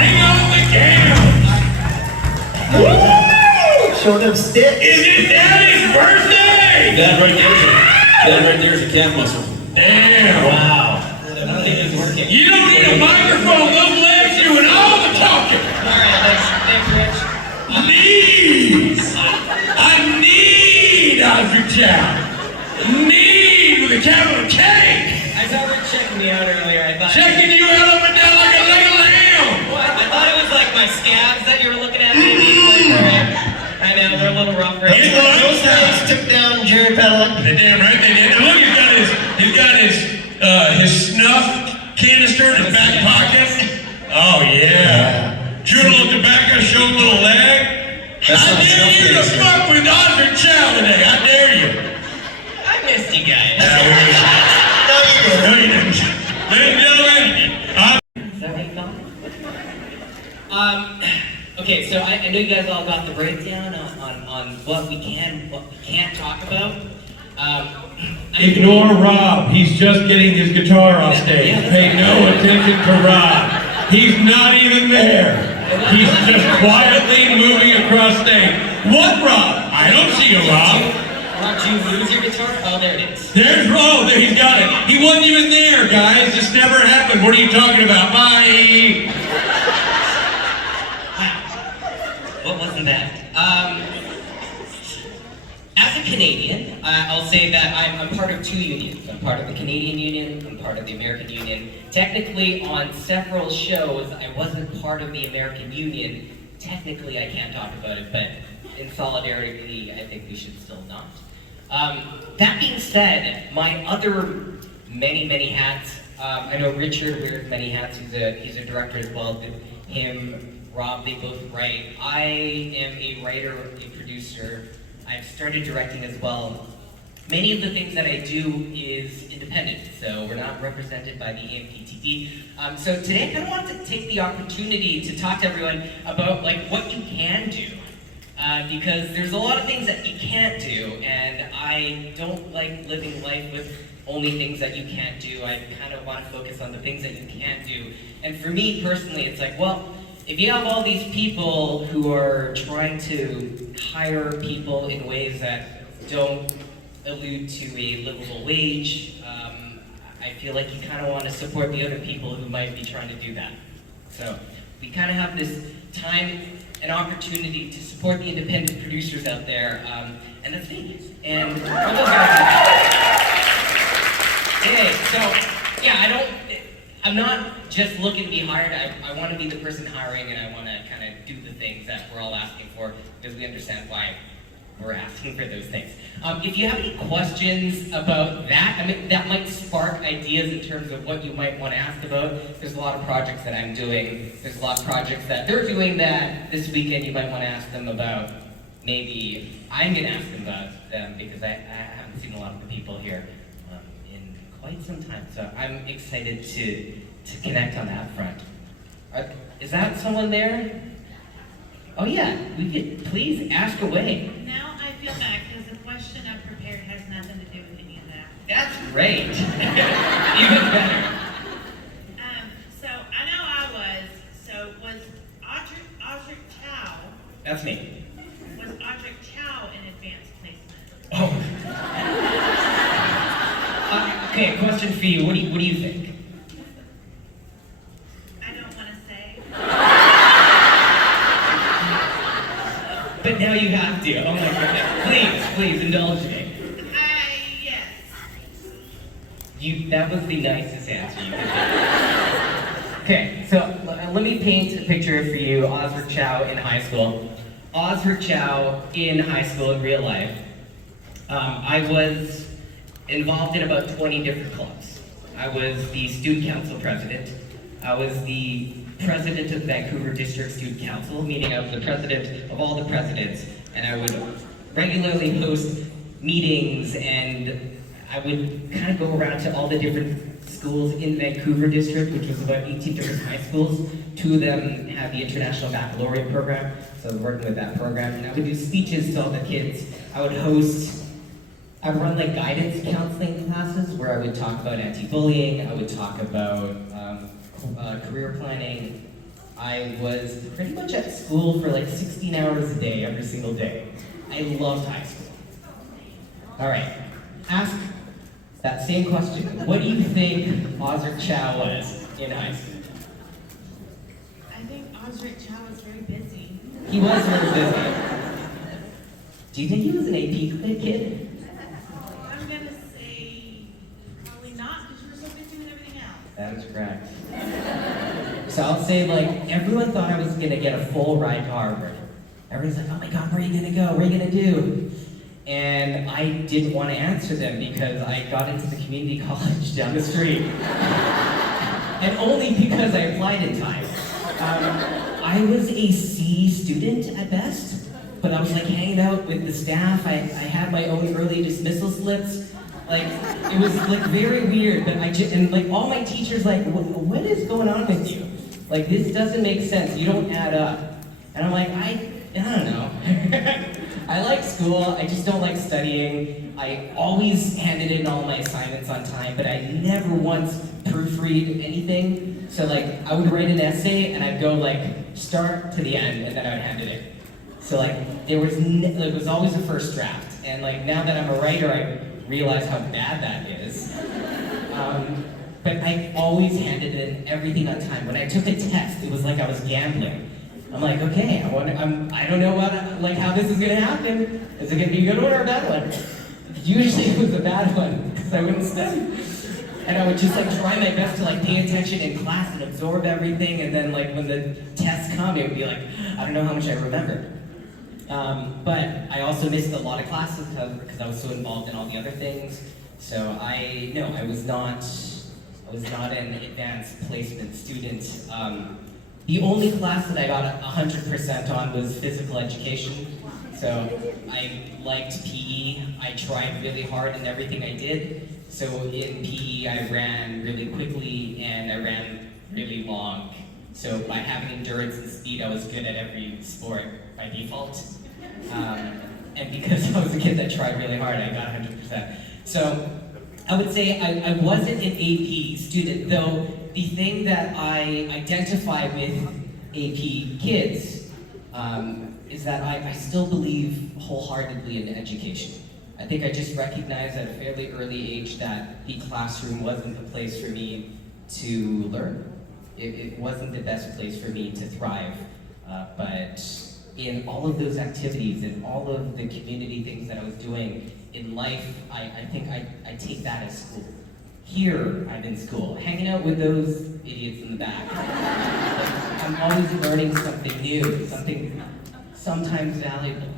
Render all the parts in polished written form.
Bring on the gals! Show them sticks. Is it Daddy's birthday? That right there's a calf muscle. Damn! Wow. It's working. You don't need a microphone, those legs doing all the talking! Alright, thanks, Rich. I need Osric Chau. Need with a capital K. I saw Rich checking me out earlier. I thought Checking you out up and down like a leg of lamb. What? I thought it was like my scabs that you were looking at. Maybe. I know they're a little rough right You now. know, Those guys took down Jerry Padalecki. they damn right they did. And look, he's got his snuff canister in his back pocket. Oh yeah. Chewing a little tobacco, showing a little leg. That's I not dare snuff you to canister. fuck with Osric Chau today. I dare you. I missed you guys. No, you didn't. No, you didn't. Ladies and gentlemen, Is that what you thought? Okay, so I know you guys all got the breakdown on what we can, what we can't talk about. ignore Rob. He's just getting his guitar off stage. Yeah, that's Pay right. no attention to Rob. He's not even there. He's just quietly moving across stage. What Rob? I don't see a Rob. Did you lose your guitar? Oh, there it is. There's Rob. There he's got it. He wasn't even there, guys. This never happened. What are you talking about? Bye. What wasn't that? As a Canadian, I'll say that I'm part of two unions. I'm part of the Canadian Union, I'm part of the American Union. Technically, on several shows, I wasn't part of the American Union. Technically, I can't talk about it, but in solidarity, I think we should still not. That being said, my other many hats, I know Richard wears many hats, he's a director as well. Him, Rob, they both write. I am a writer, a producer. I've started directing as well. Many of the things that I do is independent, so we're not represented by the AMPTP. So today I kind of wanted to take the opportunity to talk to everyone about like what you can do. Because there's a lot of things that you can't do, and I don't like living life with only things that you can't do. I kind of want to focus on the things that you can do. And for me personally, it's like, well, if you have all these people who are trying to hire people in ways that don't allude to a livable wage, I feel like you kind of want to support the other people who might be trying to do that. So we kind of have this time and opportunity to support the independent producers out there, and that's me. And hey, so yeah, I'm not just looking to be hired. I want to be the person hiring, and I want to kind of do the things that we're all asking for, because we understand why we're asking for those things. If you have any questions about that, I mean, that might spark ideas in terms of what you might want to ask about. There's a lot of projects that I'm doing. There's a lot of projects that they're doing that this weekend you might want to ask them about. Maybe I'm going to ask them about them, because I haven't seen a lot of the people here in quite some time. So I'm excited to connect on that front. Is that someone there? Oh yeah, we could please ask away. Now I feel bad because the question I've prepared has nothing to do with any of that. That's great. Even better. So I know was Osric Chau, That's me. was Osric Chau in advanced placement? Oh. Okay, question for you. What do you think? I don't want to say. But now you have to. Oh my goodness. Please indulge me. Yes. That was the nicest answer you could give. Okay, so let me paint a picture for you. Osric Chau in high school. Osric Chau in high school in real life. I was involved in about 20 different clubs. I was the student council president. I was the president of Vancouver District Student Council, meaning I was the president of all the presidents, and I would regularly host meetings, and I would kind of go around to all the different schools in Vancouver District, which was about 18 different high schools. 2 of them had the International Baccalaureate program, so I was working with that program, and I would do speeches to all the kids. I would run like guidance counseling classes where I would talk about anti-bullying, I would talk about career planning. I was pretty much at school for like 16 hours a day, every single day. I loved high school. All right, ask that same question. What do you think Osric Chau was in high school? I think Osric Chau was very busy. He was very busy. Do you think he was an AP kid? I'm gonna say probably not, because you were so busy with everything else. That is correct. So I'll say, like, everyone thought I was gonna get a full ride to Harvard. Everyone's like, oh my God, where are you gonna go? What are you gonna do? And I didn't want to answer them because I got into the community college down the street. And only because I applied in time. I was a C student at best, but I was like hanging out with the staff. I had my own early dismissal slips. Like, it was like very weird, but and like all my teachers like, what is going on with you? Like, this doesn't make sense, you don't add up. And I'm like, I don't know. I like school, I just don't like studying. I always handed in all my assignments on time, but I never once proofread anything. So like, I would write an essay and I'd go like, start to the end, and then I would hand it in. So like, it was always a first draft. And like, now that I'm a writer, I realize how bad that is. But I always handed in everything on time. When I took a test, it was like I was gambling. I'm like, okay, I don't know how this is gonna happen. Is it gonna be a good one or a bad one? Usually it was a bad one, because I wouldn't study. And I would just like try my best to like pay attention in class and absorb everything, and then like when the tests come, it would be like, I don't know how much I remembered. But I also missed a lot of classes because I was so involved in all the other things. So I was not an advanced placement student. The only class that I got 100% on was physical education. So I liked PE. I tried really hard in everything I did. So in PE, I ran really quickly and I ran really long. So by having endurance and speed, I was good at every sport by default. And because I was a kid that tried really hard, I got 100%. So I would say I wasn't an AP student, though the thing that I identify with AP kids is that I still believe wholeheartedly in education. I think I just recognized at a fairly early age that the classroom wasn't the place for me to learn. It wasn't the best place for me to thrive. But in all of those activities and all of the community things that I was doing in life, I think I take that as school. Here, I'm in school, hanging out with those idiots in the back. Like, I'm always learning something new, something sometimes valuable.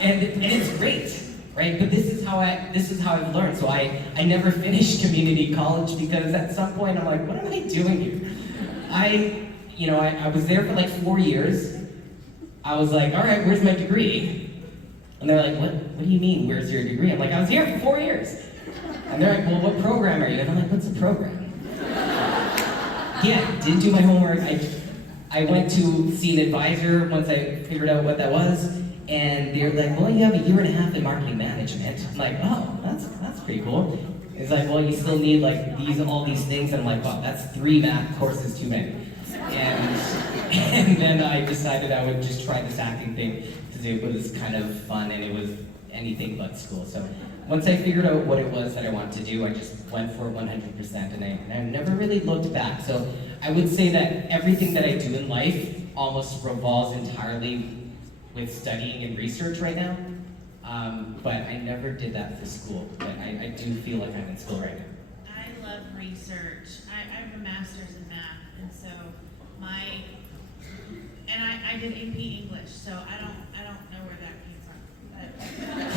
And it's great, right? But this is how I've learned. So I never finished community college because at some point I'm like, what am I doing here? I was there for like 4 years. I was like, all right, where's my degree? And they're like, what do you mean, where's your degree? I'm like, I was here for 4 years. And they're like, well, what program are you? And I'm like, what's a program? Yeah, didn't do my homework. I went to see an advisor once I figured out what that was. And they're like, well, you have a year and a half in marketing management. I'm like, oh, that's pretty cool. It's like, well, you still need like all these things. And I'm like, wow, that's 3 math courses too many. And then I decided I would just try this acting thing because it was kind of fun and it was anything but school. So once I figured out what it was that I wanted to do, I just went for it 100% and I never really looked back. So I would say that everything that I do in life almost revolves entirely with studying and research right now. But I never did that for school. But I do feel like I'm in school right now. I love research. I have a master's in math, and so I did AP English, so I don't know where that came from.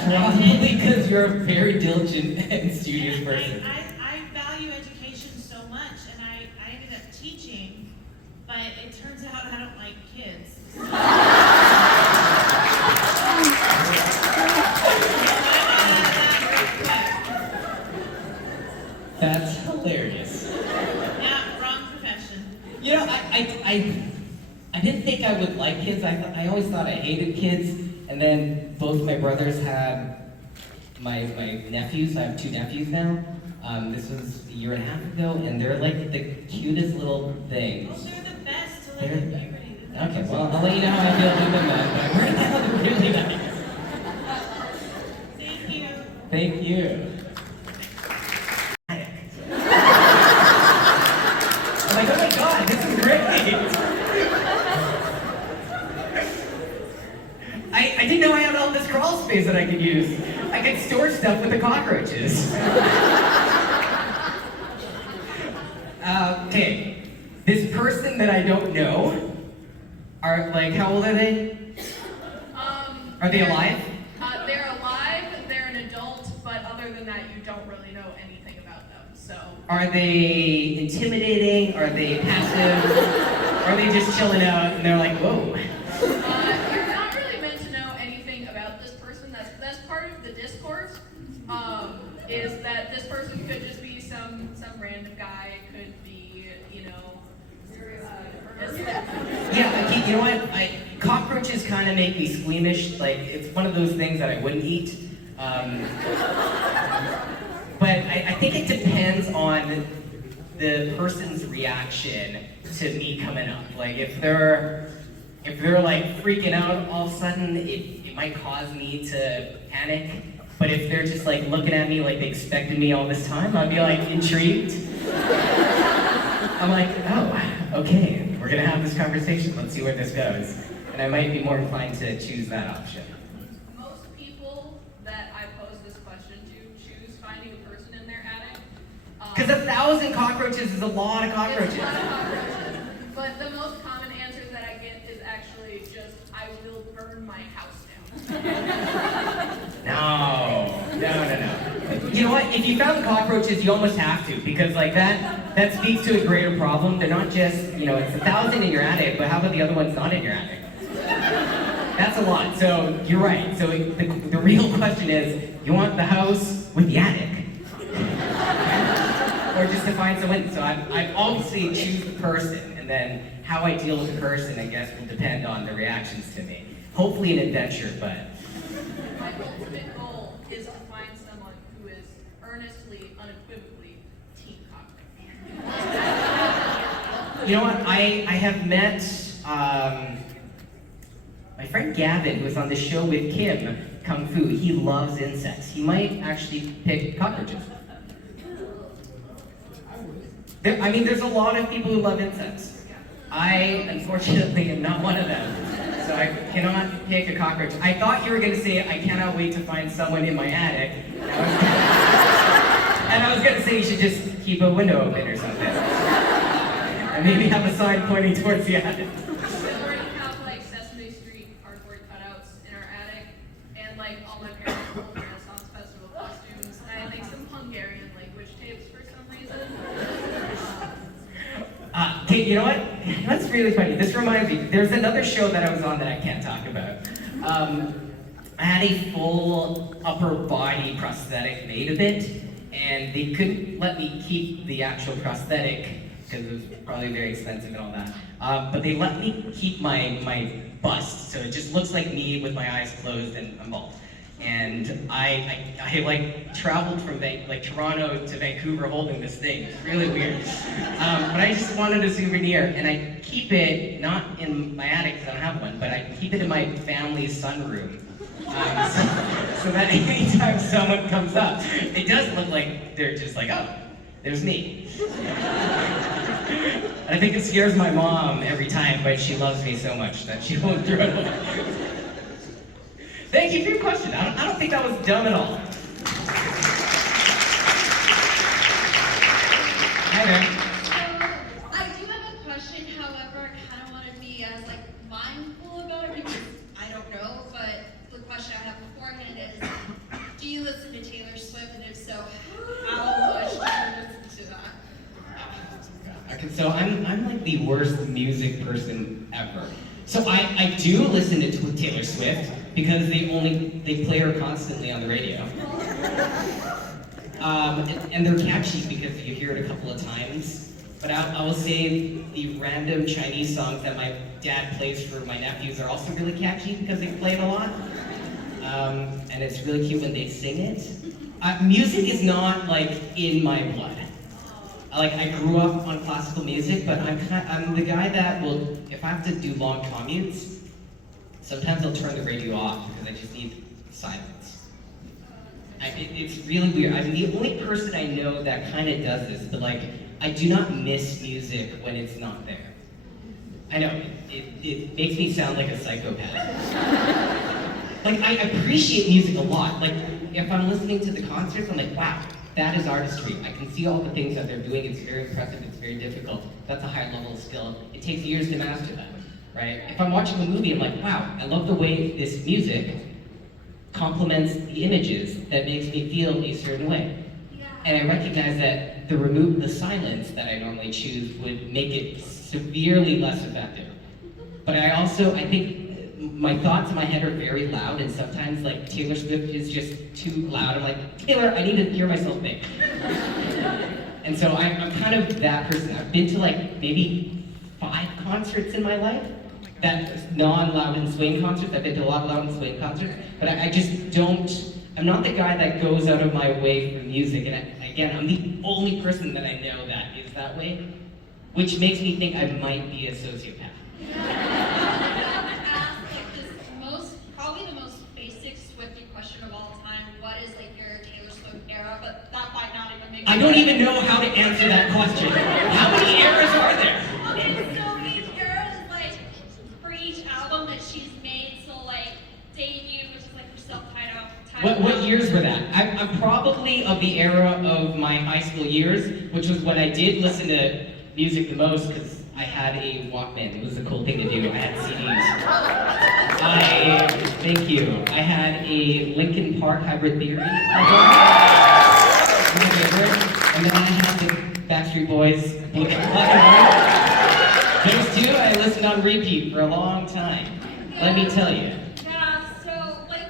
Probably because you're a very diligent and studious person. I value education so much, and I ended up teaching, but it turns out I don't like kids. That's hilarious. Yeah, wrong profession. You know, I didn't think I would like kids. I always thought I hated kids. And then both my brothers had my nephews. I have 2 nephews now. This was a year and a half ago, and they're like the cutest little Well, things. they're the best to They're live in the- puberty. Okay, well, I'll let you know how I feel about them then, but right now they're really nice. Thank you. Thank you. I'm like, oh my god, this is great! I didn't know I had all this crawl space that I could use. I could store stuff with the cockroaches. Okay, this person that I don't know are like, how old are they? Are they alive? They're alive, they're an adult, but other than that, you don't really know anything about them, so. Are they intimidating? Are they passive? Are they just chilling out and they're like, whoa? You're not really meant to know anything about this person. That's part of the discourse, is that this person could just be some random guy, it could be, Yeah, you know what? Cockroaches kind of make me squeamish. Like, it's one of those things that I wouldn't eat. But I think it depends on the person's reaction to me coming up. Like, if they're like freaking out all of a sudden, it might cause me to panic. But if they're just like looking at me like they expected me all this time, I'd be like intrigued. I'm like, oh, okay, we're gonna have this conversation. Let's see where this goes. And I might be more inclined to choose that option. most people that I pose this question to choose finding a person in their attic. Because 1,000 cockroaches is a lot of cockroaches. It's a lot of cockroaches. But the most common answers that I get is actually just, I will burn my house down. No. You know what? If you found the cockroaches, you almost have to, because like that speaks to a greater problem. They're not just, it's 1,000 in your attic, but how about the other ones not in your attic? That's a lot. So you're right. So the real question is, you want the house with the attic? Or just to find someone. So I obviously choose the person, and then how I deal with the person, I guess, will depend on the reactions to me. Hopefully an adventure, but My ultimate goal is to find someone who is earnestly, unequivocally team cockroach. you know what? I have met my friend Gavin, who was on the show with Kim, Kung Fu. He loves insects. He might actually pick cockroaches. There's a lot of people who love insects. I, unfortunately, am not one of them. So I cannot pick a cockroach. I thought you were going to say, I cannot wait to find someone in my attic. And I was going to say you should just keep a window open or something. And maybe have a sign pointing towards the attic. We already have like Sesame Street cardboard cutouts in our attic, and like all my parents' old Renaissance Festival costumes, and I think some Hungarian language tapes for some reason. Okay, you know what? That's really funny. This reminds me, there's another show that I was on that I can't talk about. I had a full upper body prosthetic made of it, and they couldn't let me keep the actual prosthetic because it was probably very expensive and all that. But they let me keep my bust, so it just looks like me with my eyes closed and I'm bald. And I like traveled from Toronto to Vancouver holding this thing. It's really weird. But I just wanted a souvenir, and I keep it not in my attic because I don't have one, but I keep it in my family's sunroom. So that anytime someone comes up, it does look like they're just like, oh, there's me. I think it scares my mom every time, but she loves me so much that she won't throw it away. Thank you for your question. I don't think that was dumb at all. Hi there. I do have a question, however, I kind of want to be as mindful about it because I don't know, but the question I have beforehand is, do you listen to Taylor Swift, and if so, how much do you listen to that? Okay, so I'm like the worst music person ever. So I do listen to Taylor Swift because they play her constantly on the radio. And they're catchy because you hear it a couple of times. But I will say the random Chinese songs that my dad plays for my nephews are also really catchy because they play it a lot. And it's really cute when they sing it. Music is not like in my blood. I grew up on classical music, but I'm the guy that will, if I have to do long commutes, sometimes I'll turn the radio off because I just need silence. It's really weird. I'm the only person I know that kind of does this, but like, I do not miss music when it's not there. I know, it makes me sound like a psychopath. Like, I appreciate music a lot. Like, if I'm listening to the concerts, I'm like, wow, that is artistry. I can see all the things that they're doing. It's very impressive. It's very difficult. That's a high level of skill. It takes years to master that, right? If I'm watching a movie, I'm like, wow, I love the way this music complements the images that makes me feel a certain way. And I recognize that the silence that I normally choose would make it severely less effective. But I think my thoughts in my head are very loud, and sometimes like Taylor Swift is just too loud. I'm like, Taylor, I need to hear myself think. And so I'm kind of that person. I've been to like maybe 5 concerts in my life. That non-loud and swing concerts. I've been to a lot of loud and swing concerts, but I just don't, I'm not the guy that goes out of my way for music. And again, I'm the only person that I know that is that way, which makes me think I might be a sociopath. Probably the most basic Swiftie question of all time. What is like your Taylor Swift era? But that might not even make sense. I don't even know how to answer that question. How many eras are there? Okay, so each era is like for each album that she's made. So like debut, which is like her self-titled. What years were that? I'm probably of the era of my high school years, which was when I did listen to music the most because I had a Walkman. It was a cool thing to do. I had CDs. Thank you. I had a Linkin Park Hybrid Theory album. My favorite. And then I had the Backstreet Boys Black and White. Those two I listened on repeat for a long time. Let me tell you. Yeah, so like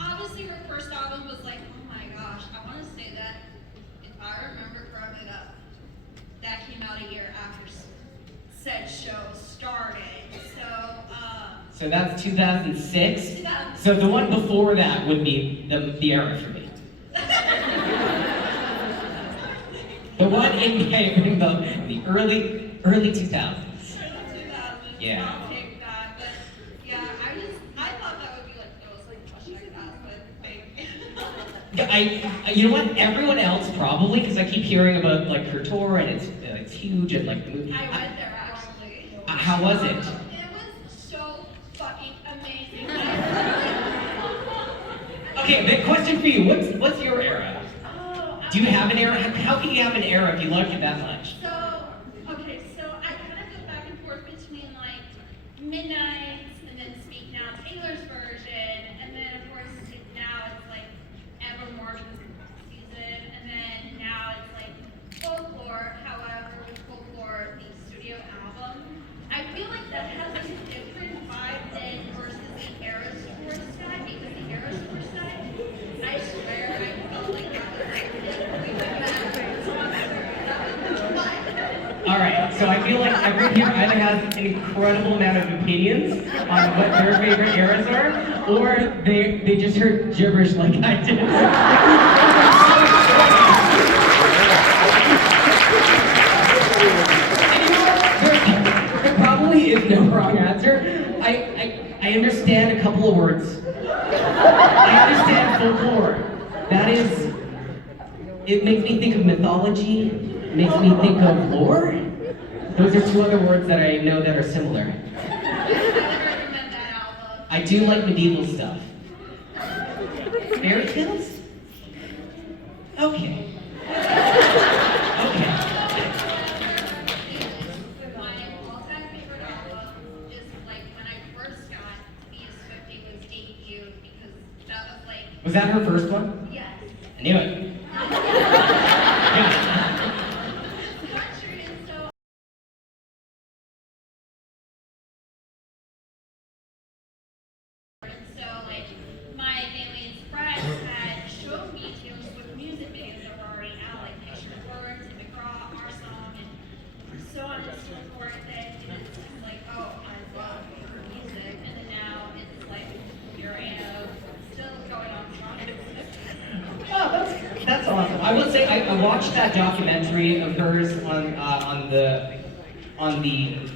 obviously her first album was like, oh my gosh, I want to say that if I remember correctly that came out a year after said show started. So that's 2006. So the one before that would be the era for me. The one in the early 2000s. Yeah. I'll take that, but yeah, I thought that would be like the most like question I could ask, but thank you. You know what? Everyone else probably, because I keep hearing about like her tour and it's huge and like the movie. I went there actually. How was it? It was so fucking amazing. Okay, big question for you. What's your era? Do you have an era? How can you have an era if you loved it that much? So I kind of go back and forth between like Midnights and then Speak Now, Taylor's version, and then of course now it's like Evermore season, and then now it's like Folklore. However, with Folklore, the studio album, I feel like that has like a different vibe than versus the Eras Tour side, because the Eras Tour side, I swear I felt like that was like All right, so I feel like everyone here either has an incredible amount of opinions on what their favorite eras are, or they just heard gibberish like I did. There probably is no wrong answer. I understand a couple of words. I understand folklore. That is, it makes me think of mythology, it makes me think of lore. Those are 2 other words that I know that are similar. I do like medieval stuff. Fairy tales? Okay. Okay. My all-time favorite album is like when I first got to be a Swiftie was Debut, because that was like, Was that her first one? yes. I knew it. Country is so and so like my family and friends had showed me Taylor Swift music videos that were already out, like Picture Words and McGraw, Our Song, and so on and so forth. And it's just like, oh, I love her music. And then now it's like, here I am, still going on strong. Oh, I watched that documentary of hers on the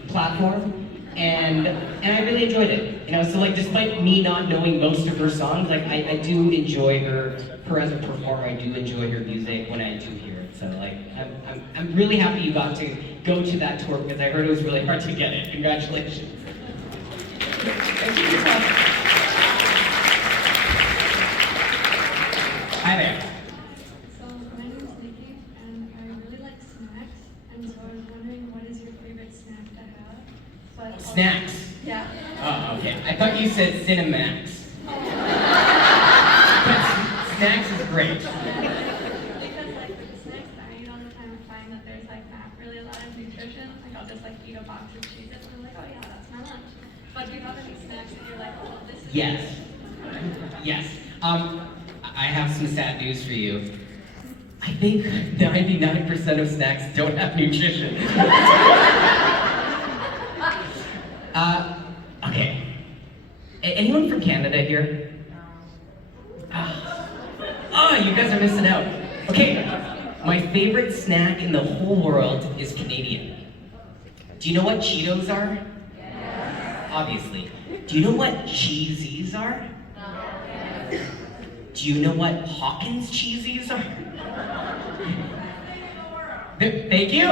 platform, and I really enjoyed it. You know, so like despite me not knowing most of her songs, like I do enjoy her as a performer. I do enjoy her music when I do hear it. So like I'm really happy you got to go to that tour because I heard it was really hard to get it. Congratulations. Thank you. Hi there. So my name is Nikki, and I really like snacks, and so I was wondering what is your favorite snack to have? But also- Snacks. Yeah. Oh, okay. I thought you said Cinemax. But snacks is great. Because like with the snacks that I eat all the time, I find that there's like not really a lot of nutrition. Like I'll just like eat a box of Cheez-Its and I'm like, oh yeah, that's my lunch. But do you have any snacks that you're like, oh, this is Yes. Yes. I have some sad news for you. I think 99% of snacks don't have nutrition. Okay. Anyone from Canada here? Oh, you guys are missing out. Okay, my favorite snack in the whole world is Canadian. Do you know what Cheetos are? Yes. Obviously. Do you know what cheesies are? No. Do you know what Hawkins cheesies are? Thank you.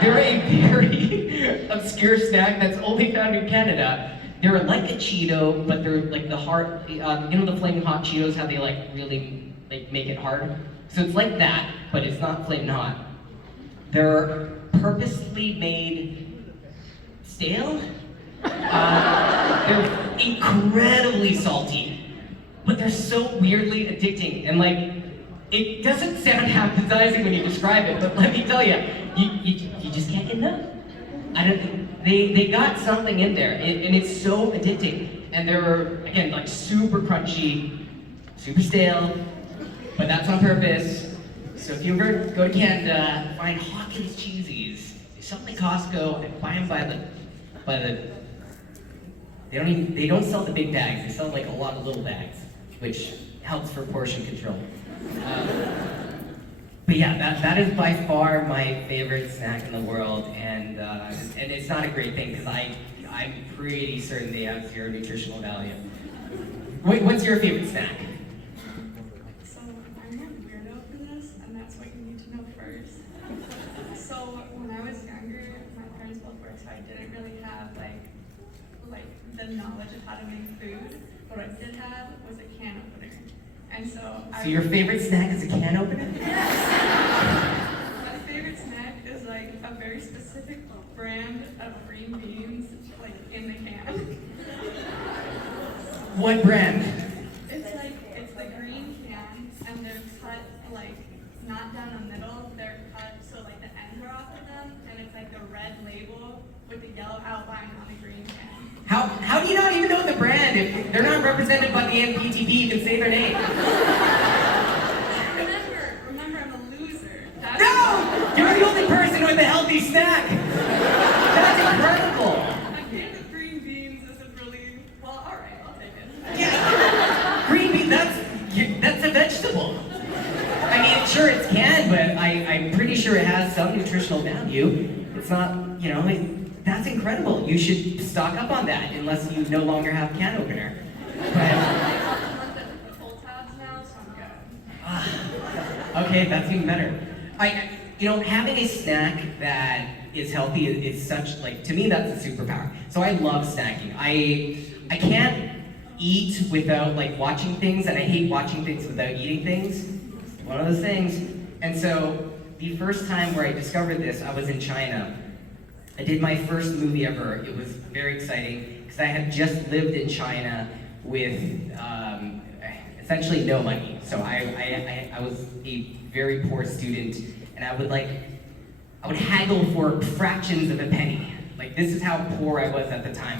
They're a very obscure snack that's only found in Canada. They're like a Cheeto, but they're like the hard, you know the flaming hot Cheetos, how they like really like make it hard? So it's like that, but it's not flaming hot. They're purposely made stale. They're incredibly salty, but they're so weirdly addicting. And like, it doesn't sound appetizing when you describe it, but let me tell you, you just can't get enough. They got something in there, and it's so addicting. And they're, again, like super crunchy, super stale, but that's on purpose. So if you ever go to Canada, find Hawkins cheesies, they sell them at Costco, and buy them by the, they don't sell the big bags, they sell like a lot of little bags, which helps for portion control. But yeah, that is by far my favorite snack in the world, and it's not a great thing because I'm pretty certain they have zero nutritional value. Wait, what's your favorite snack? So I'm a weirdo for this, and that's what you need to know first. So when I was younger, my parents both worked, so I didn't really have like the knowledge of how to make food. What I did have was a can opener. And so your favorite snack is a can opener? My favorite snack is like a very specific brand of green beans, like in the can. What brand? It's the green can, and they're cut like not down the middle. They're cut so like the ends are off of them, and it's like the red label with the yellow outline on the green can. How do you not even know the brand? If they're not represented by the NPTV, you can say their name. Remember, I'm a loser. No! You're the only person with a healthy snack! That's incredible! A can of green beans isn't really, well, alright, I'll take it. Yeah. Green bean, that's a vegetable. I mean, sure it's canned, but I'm pretty sure it has some nutritional value. It's not, you know, that's incredible. You should stock up on that, unless you no longer have can opener. Full tabs now, so I'm good. Okay, that's even better. You know, having a snack that is healthy is such, like, to me that's a superpower. So I love snacking. I can't eat without like watching things, and I hate watching things without eating things. It's one of those things. And so the first time where I discovered this, I was in China. I did my first movie ever. It was very exciting because I had just lived in China with essentially no money. So I was a very poor student, and I would haggle for fractions of a penny. Like, this is how poor I was at the time.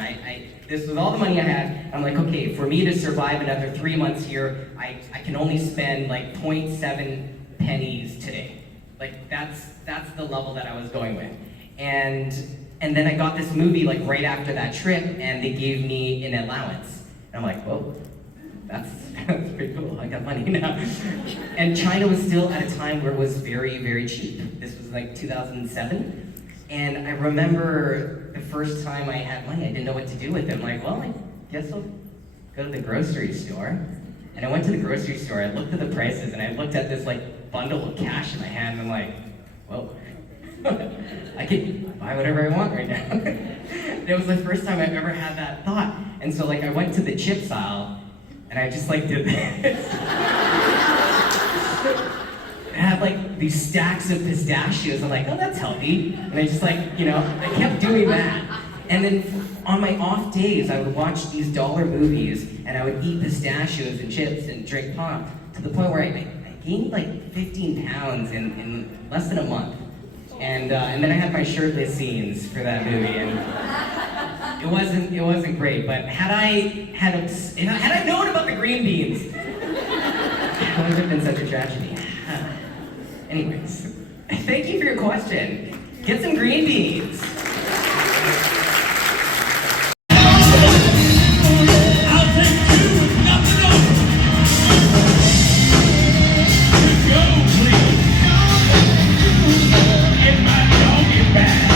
This was all the money I had. I'm like, okay, for me to survive another 3 months here, I can only spend like 0.7 pennies today. Like, that's the level that I was going with. And then I got this movie like right after that trip, and they gave me an allowance. And I'm like, whoa, that's pretty cool. I got money now. And China was still at a time where it was very, very cheap. This was like 2007. And I remember the first time I had money, I didn't know what to do with it. I'm like, well, I guess I'll go to the grocery store. And I went to the grocery store, I looked at the prices, and I looked at this like bundle of cash in my hand, and I'm like, whoa, I can buy whatever I want right now. And it was the first time I've ever had that thought. And so like I went to the chips aisle, and I just like did this. It had like these stacks of pistachios. I'm like, oh, that's healthy. And I just like, I kept doing that. And then on my off days, I would watch these dollar movies, and I would eat pistachios and chips and drink pop to the point where I gained like 15 pounds in less than a month. And then I had my shirtless scenes for that movie, and it wasn't great. But had I known about the green beans, it would have been such a tragedy. Anyways, thank you for your question. Get some green beans. I'll take two with nothing over. Go, please. Get my doggy back.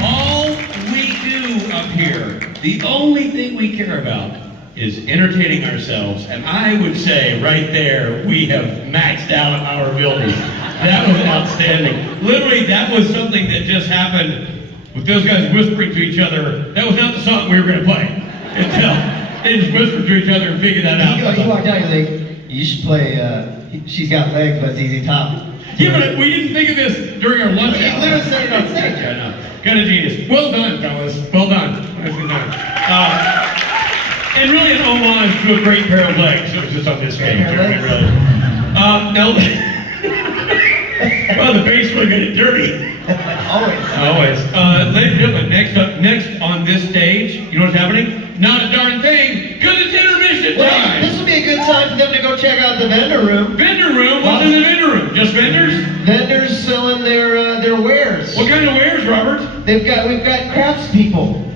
All we do up here, the only thing we care about is entertaining ourselves, and I would say right there we have maxed out our abilities. That was outstanding. Literally, that was something that just happened with those guys whispering to each other. That was not the song we were going to play until they just whispered to each other and figured that out. He walked out, he's like, you should play, She's Got Legs, but it's Easy Top. Yeah, but we didn't think of this during our lunch hour. He literally said it on stage. I know. Kind of genius. Well done, fellas. Well done. Nicely done. And really an homage to a great pair of legs. It was just on this page. Really. No. Well, the bass will get it dirty. Always. Ladies and gentlemen, next on this stage, you know what's happening? Not a darn thing, because it's intermission time. This would be a good time for them to go check out the vendor room. Vendor room? What's in the vendor room? Just vendors? Vendors selling their wares. What kind of wares, Robert? We've got craftspeople.